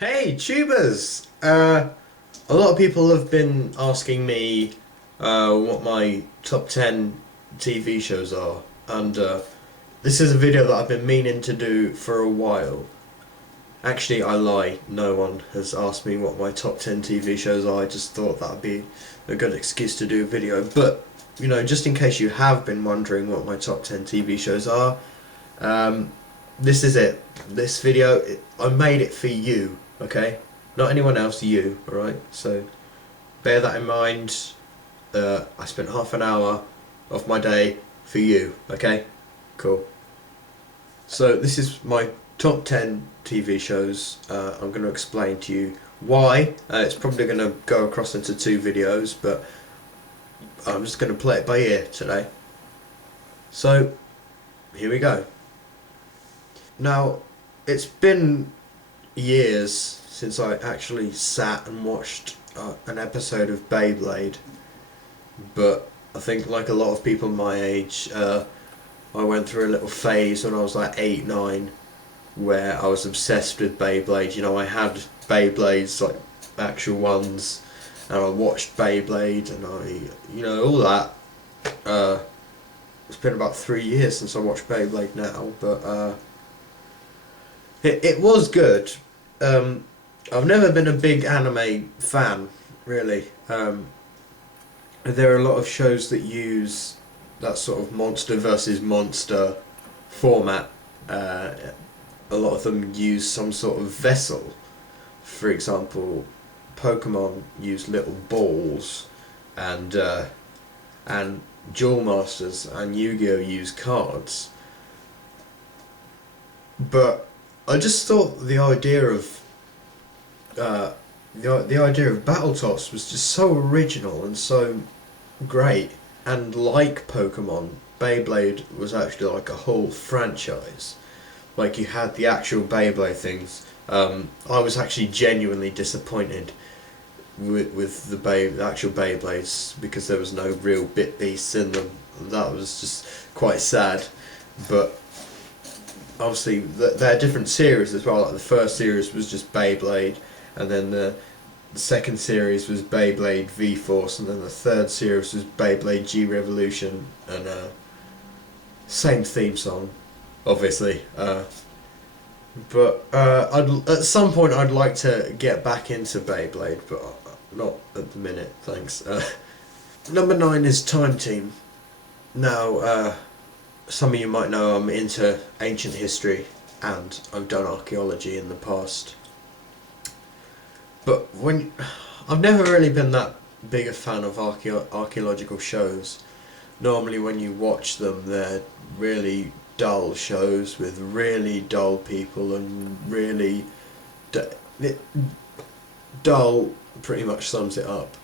Hey, tubers! A lot of people have been asking me what my top 10 TV shows are, and this is a video that I've been meaning to do for a while. Actually, I lie, no one has asked me what my top 10 TV shows are. I just thought that would be a good excuse to do a video, but just in case you have been wondering what my top 10 TV shows are, um, this is it. This video, I made it for you, okay? Not anyone else, you, alright? So bear that in mind. I spent half an hour of my day for you, okay? Cool. So this is my top 10 TV shows. I'm going to explain to you why. It's probably going to go across into two videos, but I'm just going to play it by ear today. So, here we go. Now, it's been years since I actually sat and watched an episode of Beyblade, but I think like a lot of people my age, I went through a little phase when I was like 8, 9, where I was obsessed with Beyblade. I had Beyblades, like actual ones, and I watched Beyblade, and all that. It's been about 3 years since I watched Beyblade now, but it was good. I've never been a big anime fan, really. There are a lot of shows that use that sort of monster versus monster format. A lot of them use some sort of vessel. For example, Pokemon use little balls, and Duel Masters and Yu-Gi-Oh! Use cards. But I just thought the idea of the idea of Battletoads was just so original and so great. And like Pokemon, Beyblade was actually like a whole franchise. Like you had the actual Beyblade things. I was actually genuinely disappointed with the actual Beyblades because there was no real bit beasts in them. That was just quite sad. But obviously there are different series as well. Like the first series was just Beyblade, and then the second series was Beyblade V-Force, and then the third series was Beyblade G-Revolution, and same theme song, obviously. But at some point I'd like to get back into Beyblade, but not at the minute, thanks. Number 9 is Time Team. Now, some of you might know I'm into ancient history, and I've done archaeology in the past. But I've never really been that big a fan of archaeological shows. Normally when you watch them, they're really dull shows with really dull people, and really dull pretty much sums it up.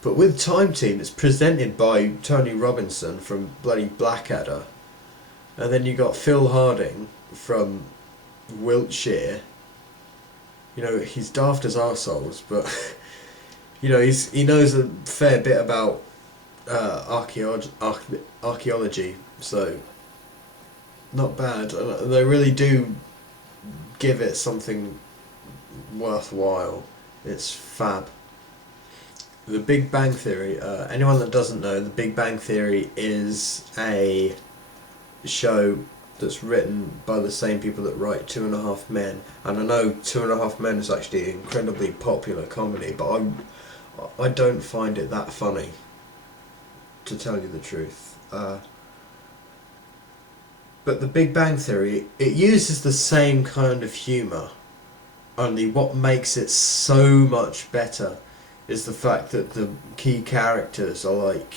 But with Time Team, it's presented by Tony Robinson from bloody Blackadder, and then you got Phil Harding from Wiltshire. He's daft as arseholes, but he knows a fair bit about archaeology, so not bad. And they really do give it something worthwhile. It's fab. The Big Bang Theory. Anyone that doesn't know, The Big Bang Theory is a show that's written by the same people that write Two and a Half Men, and I know Two and a Half Men is actually an incredibly popular comedy, but I don't find it that funny, to tell you the truth. But The Big Bang Theory, it uses the same kind of humour, only what makes it so much better is the fact that the key characters are like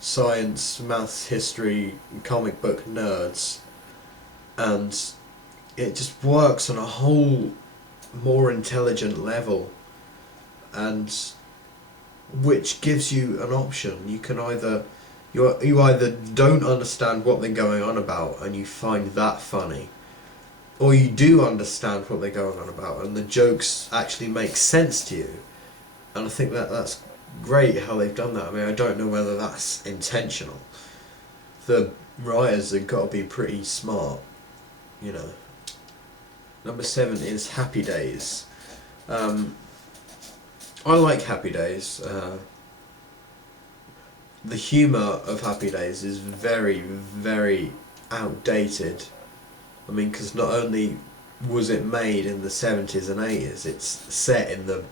science, maths, history, comic book nerds, and it just works on a whole more intelligent level, and which gives you an option. You can either you either don't understand what they're going on about and you find that funny, or you do understand what they're going on about and the jokes actually make sense to you. And I think that's great how they've done that. I mean, I don't know whether that's intentional. The writers have got to be pretty smart. Number 7 is Happy Days. I like Happy Days. The humour of Happy Days is very, very outdated. I mean, because not only was it made in the 70s and 80s, it's set in the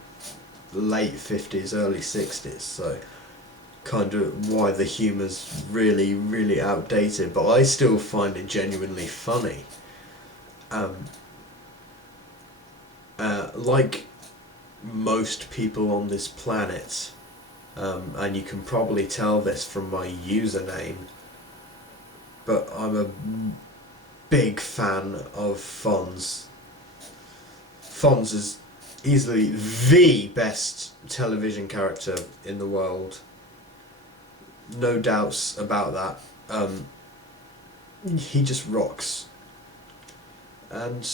late 50s, early 60s, so kind of why the humour's really, really outdated, but I still find it genuinely funny. Like most people on this planet, and you can probably tell this from my username, but I'm a big fan of Fonz. Fonz is easily the best television character in the world. No doubts about that. He just rocks. And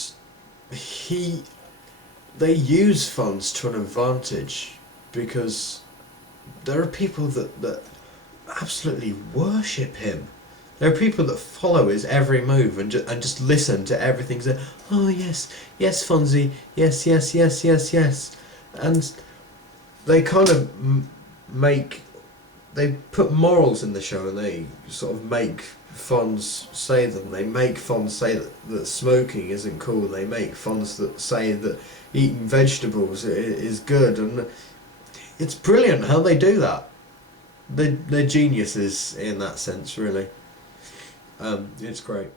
they use Fonz to an advantage, because there are people that absolutely worship him. There are people that follow his every move and just listen to everything. Say, oh yes, yes Fonzie, yes, yes, yes, yes, yes. And they kind of they put morals in the show, and they sort of make Fonz say them. They make Fonz say that smoking isn't cool. They make Fonz say that eating vegetables is good, and it's brilliant how they do that. They're geniuses in that sense, really. It's great.